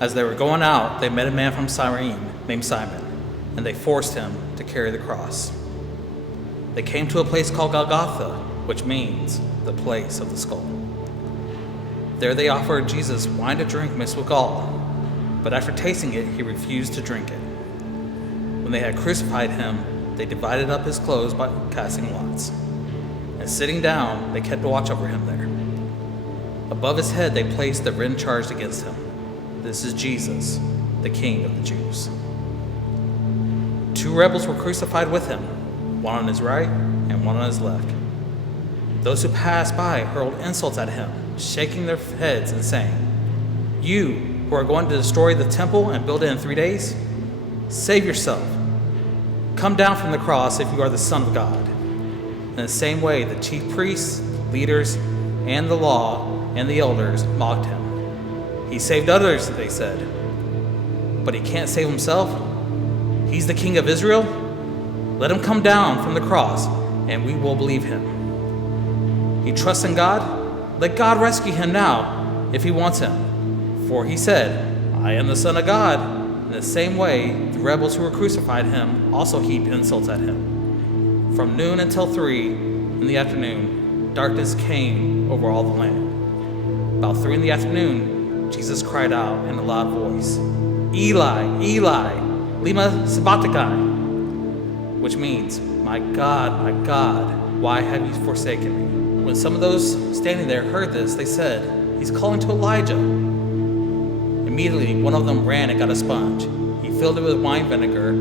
As they were going out, they met a man from Cyrene named Simon, and they forced him to carry the cross. They came to a place called Golgotha, which means the place of the skull. There they offered Jesus wine to drink mixed with gall, but after tasting it, he refused to drink it. When they had crucified him, they divided up his clothes by casting lots. And sitting down, they kept watch over him there. Above his head, they placed the written charge against him: "This is Jesus, the King of the Jews." 2 rebels were crucified with him, one on his right and one on his left. Those who passed by hurled insults at him, shaking their heads and saying, "You who are going to destroy the temple and build it in 3 days, save yourself. Come down from the cross if you are the Son of God." In the same way, the chief priests, leaders, and the law and the elders mocked him. "He saved others," they said, "but he can't save himself. He's the King of Israel. Let him come down from the cross, and we will believe him. He trusts in God. Let God rescue him now if he wants him. For he said, 'I am the Son of God.'" In the same way, the rebels who were crucified him also heaped insults at him. From noon until 3 in the afternoon, darkness came over all the land. About 3 in the afternoon, Jesus cried out in a loud voice, "Eli, Eli, lema sabachthani," which means, my God, why have you forsaken me?" When some of those standing there heard this, they said, "He's calling to Elijah." Immediately, one of them ran and got a sponge. He filled it with wine vinegar,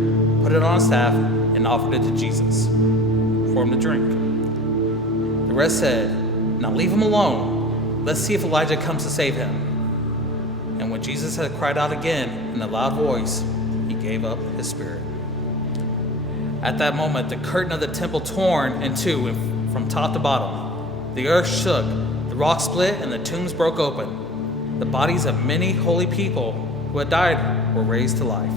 put it on a staff, and offered it to Jesus for him to drink. The rest said, "Now leave him alone. Let's see if Elijah comes to save him." And when Jesus had cried out again in a loud voice, he gave up his spirit. At that moment, the curtain of the temple torn in two from top to bottom. The earth shook, the rocks split, and the tombs broke open. The bodies of many holy people who had died were raised to life.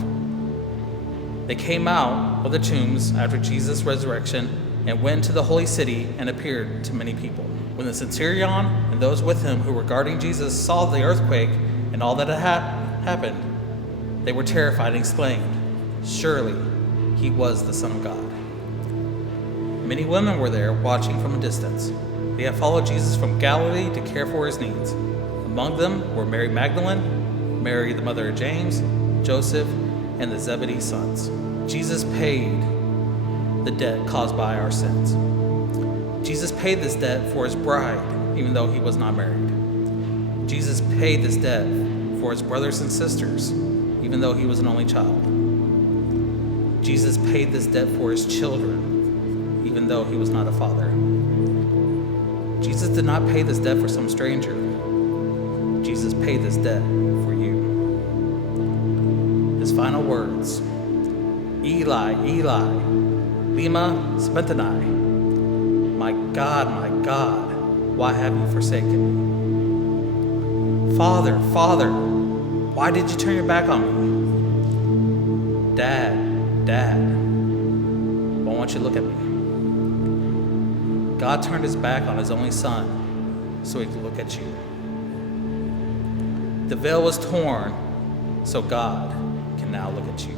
They came out of the tombs after Jesus' resurrection and went to the holy city and appeared to many people. When the centurion and those with him who were guarding Jesus saw the earthquake and all that had happened, they were terrified and exclaimed, "Surely he was the Son of God." Many women were there watching from a distance. They had followed Jesus from Galilee to care for his needs. Among them were Mary Magdalene, Mary the mother of James, Joseph, and the Zebedee sons. Jesus paid the debt caused by our sins. Jesus paid this debt for his bride, even though he was not married. Jesus paid this debt for his brothers and sisters, even though he was an only child. Jesus paid this debt for his children, even though he was not a father. Jesus did not pay this debt for some stranger. Jesus paid this debt for you. His final words, "Eli, Eli, lema sabachthani," my God, why have you forsaken me?" Father, why did you turn your back on me?" Dad, why won't you look at me?" God turned his back on his only son so he could look at you. The veil was torn so God can now look at you.